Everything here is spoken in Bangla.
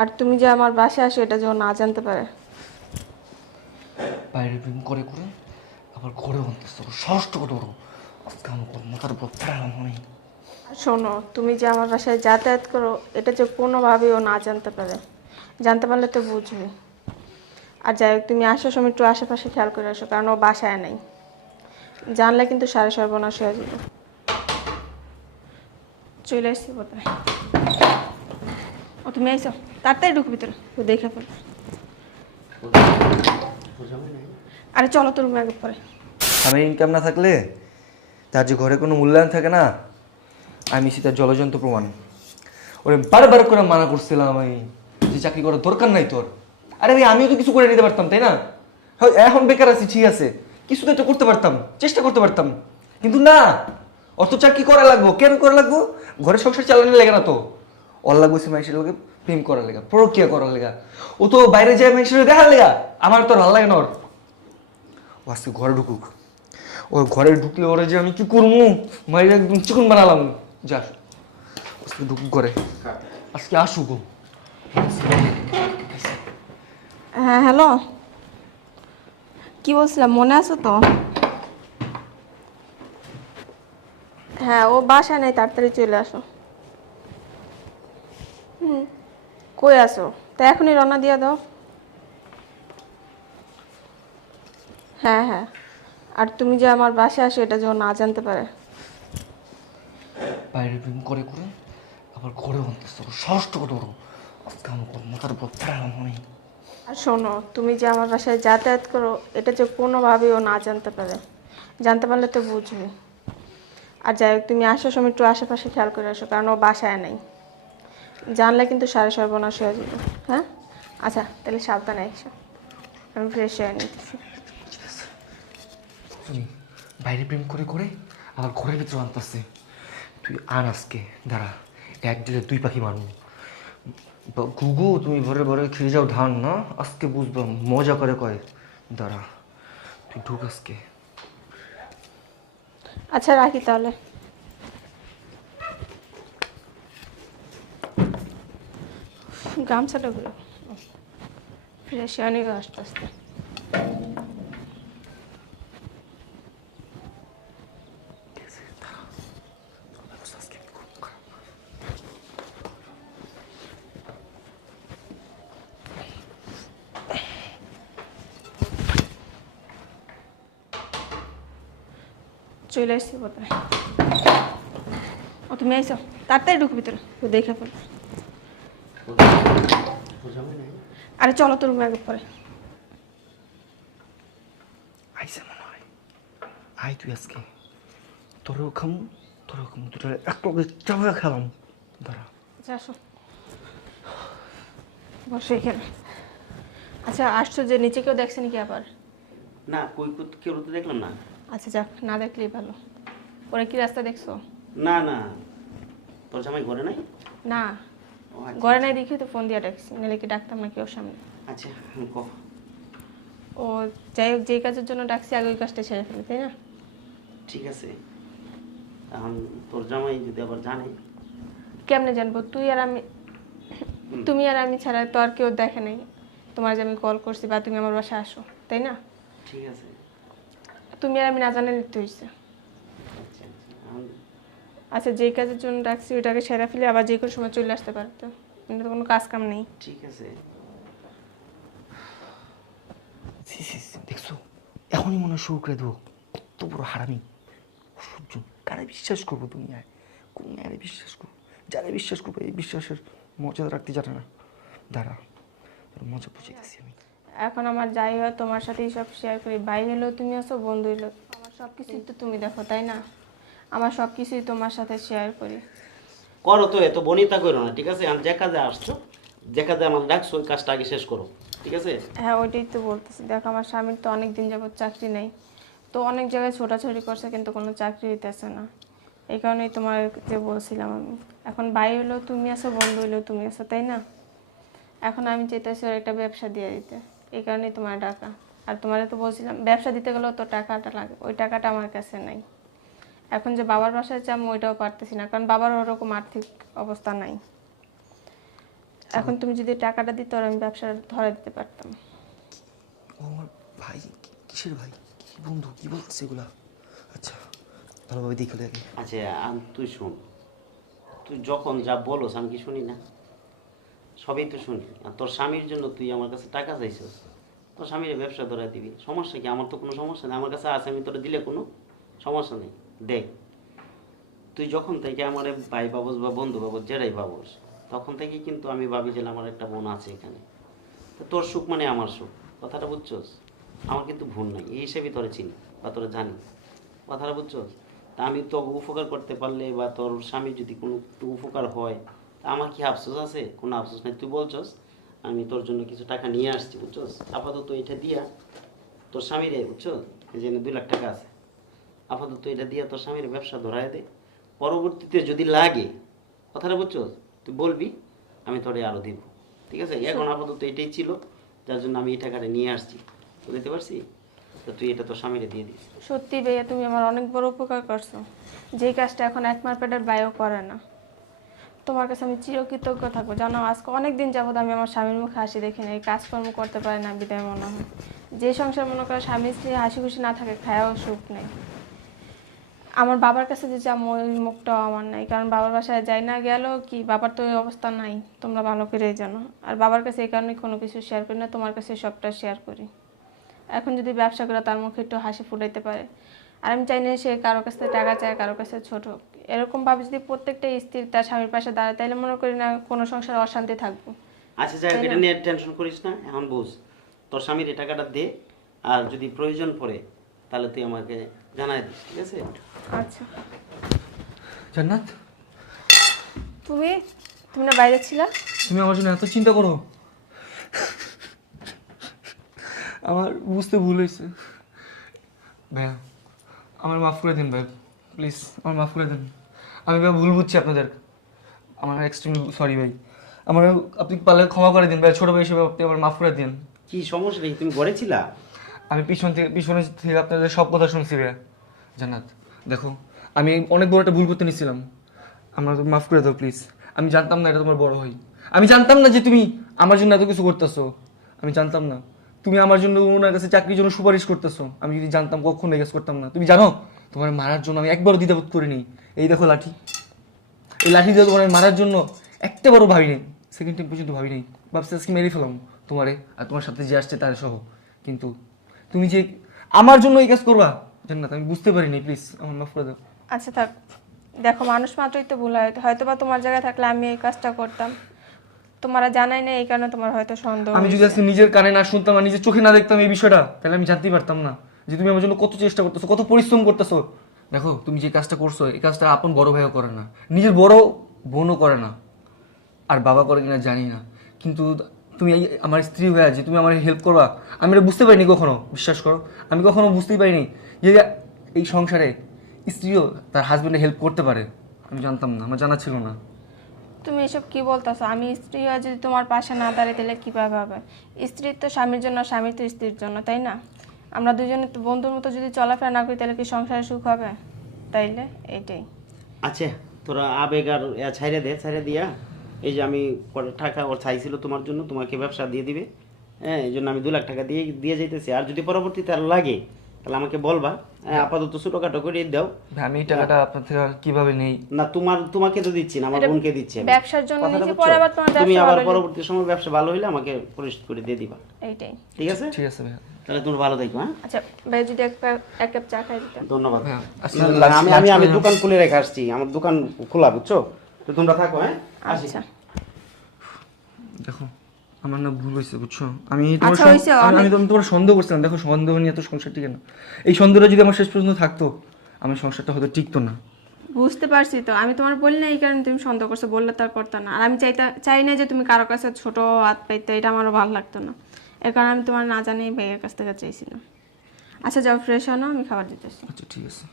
আর তুমি যে আমার বাসায় আসো এটা যেন না জানতে পারে। বাইরে প্রেম করে করে আবার ঘরে আনতেছ ষষ্ঠ করো আজকে আমার মাথার উপর ফেরালাম আমি। আর শোনো, তুমি যে আমার বাসায় যাতায়াত করো এটা যে কোনোভাবেই ও না জানতে পারে। জানতে পারলে তো বুঝবে। আর যাই হোক, তুমি আসার সময় একটু আশেপাশে খেয়াল করে আসো, কারণ ও বাসায় নেই। জানলে কিন্তু সাড়ে সর্বনাশ হয়ে যাবে। চলে আসছি বোধহয়। ও তুমি আইসো, তাড়াতাড়ি ঢুক ভিতরে, ও দেখে ফেল। আরে চলো তো রুমে আগে পরে। আমি ইনকাম না থাকলে তার যে ঘরে কোনো মূল্যায়ন থাকে না, আমি সেটার জলজন্ত প্রমাণ। ওরে বারবার করে মানা করছিলাম আমি যে চাকরি করার দরকার নাই তোর। আরে ভাই আমিও তো কিছু করে নিতে পারতাম, তাই না? হয় এখন বেকার আছি ঠিক আছে, কিছু তো একটা করতে পারতাম, চেষ্টা করতে পারতাম, কিন্তু না। অত চাকরি করা লাগবো কেন? করা লাগবো ঘরে সংসার চালানোর লেগে না তো। ওর লাগবো সে মানুষের লোকে প্রেম করার লেগা, প্রক্রিয়া করার লেগা। ও তো বাইরে যায় মানুষের দেখার লেগা। আমার তো ভালো লাগে না ওর। ও আজকে ঘরে ঢুকুক, ও ঘরে ঢুকলে ওরা যে আমি কি করবো, মায়ের একদম চিকন বানালাম। যা আজকে ঢুকুক ঘরে, আজকে আসুক ও। হ্যাঁ হ্যালো, কি বলছিলাম মনে আছে তো? হ্যাঁ, ও বাসায় নেই, তাড়াতাড়ি চলে আসো। কই আসো? তা এখনই রওনা দিয়ে দাও। হ্যাঁ হ্যাঁ, আর তুমি যে আমার বাসায় আসো এটা যেন না জানতে পারে। বাইরে প্রেম করে করে আবার ঘরে আনতেছ ষষ্ঠ করো আজকে আমার মাথার উপর ফেরালাম আমি। আর শোনো, তুমি যে আমার বাসায় যাতায়াত করো এটা যে কোনোভাবেই ও না জানতে পারে। জানতে পারলে তো বুঝবে। আর যাই হোক, তুমি আসার সময় একটু আশেপাশে খেয়াল করে আসো, কারণ ও বাসায় নেই। জানলে কিন্তু সাড়ে সর্বনাশ হয়ে যাবে। হ্যাঁ আচ্ছা, তাহলে সাবধানে এসো, আমি ফ্রেশ হয়ে নিতেছি। শুনি বাইরে প্রেম করে করে আবার ঘরের ভিতরে আনতেছে। তুই আন আজকে, দাঁড়া, এক দিলে দুই পাখি মারবো। ঘুঘু তুমি ভরে ভরে খেয়ে যাও ধান না, আজকে বুঝবো মজা করে কয়। দাঁড়া তুই ঢুক আজকে। আচ্ছা রাখি তাহলে। গামছাটা গুলো ফ্রেশ হয়ে নিবে আস্তে আস্তে। আজকে খুব খারাপ। চলে আসছি বোধহয়। ও তুমি আইসো, তাড়াতাড়ি ঢুক ভিতরে, ও দেখে ফেল। আরে চলো তো রুমে আগে পরে। আইসা মনে হয়, আয় তুই আজকে, তোরও খামু দুটো এক লগে চাপা খেলাম। দাঁড়া আচ্ছা আসো, বসে এখানে। আচ্ছা আসছো যে, নিচে কেউ দেখছে নাকি আবার? না, কেউ তো দেখলাম না। আচ্ছা যাক, না দেখলেই ভালো। ওরা কি রাস্তা দেখছো? না না, তোর জামাই ঘরে নাই? না, ও আচ্ছা, ঘরে নাই দেখি তো ফোন দিয়ে ডাকছি, নাহলে কি ডাকতাম নাকি ওর সামনে? আচ্ছা ক। ও যাই হোক, যেই কাজের জন্য ডাকছি আগে ওই কাজটা সেরে ফেলে, তাই না? ঠিক আছে, এখন তোর জামাই যদি আবার জানে? কেমনে জানবো? তুমি আর আমি ছাড়া তো আর কেউ দেখে নাই তোমার যে আমি কল করছি বা তুমি আমার বাসায় আসো, তাই না? ঠিক আছে। তুমি আর আমি না জানলে লিখতে হয়েছে। আচ্ছা এখন আচ্ছা, যেই কাজের জন্য ডাকছি ওইটাকে সেরে ফেলে আবার যে কোনো সময় চলে আসতে পারতো, কিন্তু তো কোনো কাজ কাম নেই। ঠিক আছে। দেখছো, এখনই মনে হয় শুরু করে দেবো। কত বড় হারামি, অসহ্য। কারে বিশ্বাস করবো দুনিয়ায়? কোন মেয়েরে বিশ্বাস করবো? যারা বিশ্বাস করবো এই বিশ্বাসের মর্যাদা রাখতে জানে না। দাঁড়া, তোর মজা বুঝিয়েছি আমি। এখন আমার যাই হয় তোমার সাথেই সব শেয়ার করি, ভাই হলেও তুমি আছো, বন্ধু হলেও। আমার সব কিছুই তো তুমি দেখো, তাই না? আমার সব কিছুই তোমার সাথে শেয়ার করি। করো তো, এত বনিতা করো না, ঠিক আছে? আমি যে কাজে আসছো, যে কাজে আমার ডাকছো ওই কাজটা আগে শেষ করো, ঠিক আছে? হ্যাঁ ওইটাই তো বলতেছি, দেখো আমার স্বামীর তো অনেক দিন যাবত চাকরি নেই, তো অনেক জায়গায় ছোটাছুটি করছে কিন্তু কোনো চাকরি দিতেছে না। এই কারণেই তোমার যে বলছিলাম আমি, এখন ভাই হলেও তুমি আছো, বন্ধু হলেও তুমি আছো, তাই না? এখন আমি চাইতেছি ওর একটা ব্যবসা দিয়ে দিতে, এই কারণেই তোমার টাকা। আর তোমার তো বলছিলাম ব্যবসা দিতে গেলেও তো টাকাটা লাগে, ওই টাকাটা আমার কাছে নাই। এখন যে বাবার বাসায় চাম ওইটাও পারতেছি না, কারণ বাবার ওরকম আর্থিক অবস্থা নাই। এখন তুমি যদি টাকাটা দিতে আমি ব্যবসা ধরে দিতে পারতাম। ও আমার ভাই, কিসের ভাই, কি বন্ধু, কি বলছে এগুলা? আচ্ছা ভালোভাবে দেখে দেখে। আচ্ছা তুই শোন, তুই যখন যা বলোস আমি কি শুনি না? সবই তো শুনি। আর তোর স্বামীর জন্য তুই আমার কাছে টাকা চাইছিস, তোর স্বামীর ব্যবসা ধরে দিবি, সমস্যা কি? আমার তো কোনো সমস্যা নেই, আমার কাছে আছে, আমি তোরা দিলে কোনো সমস্যা নেই। দেখ, তুই যখন থেকে আমার ভাই বাবুস বা বন্ধু বাবুস যেটাই বাবুস, তখন থেকে কিন্তু আমি ভাবি যে আমার একটা বোন আছে এখানে, তো তোর সুখ মানে আমার সুখ, কথাটা বুঝছস? আমার কিন্তু ভুল নাই, এই হিসেবেই তোরা চিনি বা তোরা জানি, কথাটা বুঝছস? তা আমি তো উপকার করতে পারলে বা তোর স্বামী যদি কোনো একটু উপকার হয়, তা আমার কি আফসোস আছে? কোনো আফসোস নেই। তুই বলছস আমি তোর জন্য কিছু টাকা নিয়ে আসছি, বুঝছস? আপাতত এটা দিয়া তোর স্বামীরে, বুঝছস, এই যে 2 লাখ টাকা আছে, আপাতত এটা দিয়া তোর স্বামীর ব্যবসা ধরায় দে। পরবর্তীতে যদি লাগে, কথাটা বুঝছস, তুই বলবি, আমি তোরে আরো দিব, ঠিক আছে? এখন আপাতত এটাই ছিল, যার জন্য আমি এই টাকাটা নিয়ে আসছি, বুঝতে পারছি? তো তুই এটা তোর স্বামীরে দিয়ে দিস। সত্যি ভাইয়া, তুমি আমার অনেক বড় উপকার করছো, যেই কাজটা এখন এক মার পেটের বাইরেও করে না। তোমার কাছে আমি চিরকৃতজ্ঞ থাকবো। জানো, আজকে অনেক দিন যাবত আমি আমার স্বামীর মুখে হাসি দেখি না, এই কাজকর্ম করতে পারে না বিদায় মনে হয়। যে সংসার মনে করে স্বামী স্ত্রী হাসি খুশি না থাকে, খায়াও সুখ নেই। আমার বাবার কাছে যে যাবো ওই মুখটাও আমার নাই, কারণ বাবার বাসায় যাই না গেল কি, বাবার তো ওই অবস্থা নাই, তোমরা ভালো করেই জানো। আর বাবার কাছে এই কারণে কোনো কিছু শেয়ার করি না, তোমার কাছে সবটা শেয়ার করি। এখন যদি ব্যবসা করে তার মুখে একটু হাসি ফুটাইতে পারে, আর আমি চাই না সে কারো কাছ থেকে টাকা চায়, কারো কাছে ছোট হোক। এরকম ভাবে যদি প্রত্যেকটা স্ত্রী তার স্বামীর পাশে দাঁড়ায়, তাইলে মনে করি না কোনো সংসারে অশান্তি থাকবো। আচ্ছা যাই হোক, এটা নিয়ে টেনশন করিস না, এখন বুঝ, তোর স্বামীর এই টাকাটা দে, আর যদি প্রয়োজন পড়ে তাহলে তুই আমাকে জানাই দিস, ঠিক আছে? আচ্ছা। জান্নাত, তুমি তুমি না বাইরে ছিলা? তুমি আমার জন্য এত চিন্তা করো? আমার বুঝতে ভুল হয়েছে ভাইয়া, আমার মাফ করে দিন ভাই, প্লিজ আমার মাফ করে দিন। আমি ভাই ভুল বুঝছি আপনাদের, আমার এক্সট্রিমলি সরি ভাই। আমার আপনি পারলে ক্ষমা করে দিন ভাই, ছোটো ভাই হিসেবে আপনি আমার মাফ করে দিন। কি সমস্যা নেই, তুমি ঘরে ছিলা? আমি পিছনে থেকে আপনাদের সব কথা শুনছি ভাইয়া। জান্নাত দেখো, আমি অনেক বড় একটা ভুল করতে নিয়েছিলাম, আমার মাফ করে দাও প্লিজ। আমি জানতাম না এটা তোমার বড় ভাই, আমি জানতাম না যে তুমি আমার জন্য এত কিছু করতেছো, আমি জানতাম না তুমি আমার জন্য ওনার কাছে চাকরির জন্য সুপারিশ করতেছো। আমি যদি জানতাম কখনো এই কাজ করতাম না। তুমি জানো তোমার মারার জন্য আমি একবারও দ্বিধাবোধ করিনি। এই দেখো লাঠি, এই লাঠি দিয়ে তোমার মারার জন্য একটা বারও ভাবিনি, সেকেন্ড টাইম পর্যন্ত ভাবিনি। ভাবছি আজকে মেরে ফেলাম তোমারে আর তোমার সাথে যে আসছে তার সহ, কিন্তু তুমি যে আমার জন্য এই কাজ করবা জান্নাত, আমি বুঝতে পারিনি, প্লিজ আমার মাফ করে দাও। আচ্ছা থাক, দেখো মানুষ মাত্রই তো ভুল হয়, হয়তো বা তোমার জায়গায় থাকলে আমি এই কাজটা করতাম, তোমারা জানাই না এই কারণে তোমার হয়তো সন্দেহ আমি যদি হয়েছে। আজকে নিজের কানে না শুনতাম আর নিজের চোখে না দেখতাম এই বিষয়টা, তাহলে আমি জানতেই পারতাম না যে তুমি আমার জন্য কত চেষ্টা করতেছো, কত পরিশ্রম করতেছো। দেখো তুমি যে কাজটা করছো, এই কাজটা আপন বড় ভাইও করে না, নিজের বড় বোনও করে না, আর বাবা করে কিনা জানি না, কিন্তু তুমি আমার স্ত্রী হয়ে যে তুমি আমার হেল্প করবা, আমি এটা বুঝতে পারিনি কখনো। বিশ্বাস করো, আমি কখনো বুঝতেই পারিনি যে এই সংসারে স্ত্রীও তার হাজবেন্ডে হেল্প করতে পারে। আমি জানতাম না, আমার জানা ছিল না। তুমি এসব কি বলতেছো? আমি স্ত্রী হয়ে যদি তোমার পাশে না দাঁড়াই তাহলে কীভাবে হবে? স্ত্রীর তো স্বামীর জন্য, স্বামীর তো স্ত্রীর জন্য, তাই না? আমরা দুজনে তো বন্ধুর মতো যদি চলাফেরা না করি তাহলে কি সংসারে সুখ হবে? তাইলে এইটাই। আচ্ছা তোরা আবেগ আর ছাইরে দে, ছাইরে দিয়া এই যে আমি কত টাকা ওর চাইছিল তোমার জন্য, তোমাকে ব্যবসা দিয়ে দিবে, হ্যাঁ, এই জন্য আমি 2 লাখ টাকা দিয়ে দিয়ে যাইতেছি। আর যদি পরবর্তীতে আর লাগে তাহলে আমাকে বলবা, হ্যাঁ, আপাতত ছোটোখাটো করে দাও। ভাই, আমি এই টাকাটা আপনার থেকে কিভাবে নেই? না তোমাকে তো দিচ্ছি না, আমার এটা বোনকে দিচ্ছি আমি। ব্যবসার জন্য কথাটা নিজে, বুঝছো? পরে আবার তোমার তুমি ব্যবসা আবার ভালো হলে- পরবর্তী সময় ব্যবসা ভালো হইলে আমাকে পরিশোধ করে দিয়ে দিবা, এইটাই। ঠিক আছে? ঠিক আছে ভাইয়া। তাহলে তুমি ভালো থাকো, হ্যাঁ? আচ্ছা ভাই, যদি এক কাপ চা খাই দিতাম। ধন্যবাদ। হ্যাঁ, আসলে না, lunch- আমি lunch আমি করে দোকান খুলে রেখে আসছি, আমার দোকান খোলা, বুঝছো? তো তোমরা থাকো, হ্যাঁ? আসি। আচ্ছা দেখো আমার না ভুল হয়েছে, বুঝছো? আমি আচ্ছা, হয়েছে, আমি তোমার সন্দেহ করছিলাম। দেখো সন্দেহ নিয়ে তো সংসার টিকে না। এই সন্দেহটা যদি আমার শেষ পর্যন্ত থাকতো, আমার সংসারটা হয়তো টিকতো না। বুঝতে পারছি তো, আমি তোমার বলি না এই কারণে তুমি সন্দেহ করছো, বললে তার করতে না। আর আমি চাই না যে তুমি কারো কাছে ছোট হাত পাইতে, এটা আমারও ভালো লাগতো না। এর কারণে আমি তোমার না জানি ভাইয়ের কাছ থেকে চাইছিলাম। আচ্ছা যাও, ফ্রেশ হও না, আমি খাবার দিতেছি। আচ্ছা ঠিক আছে।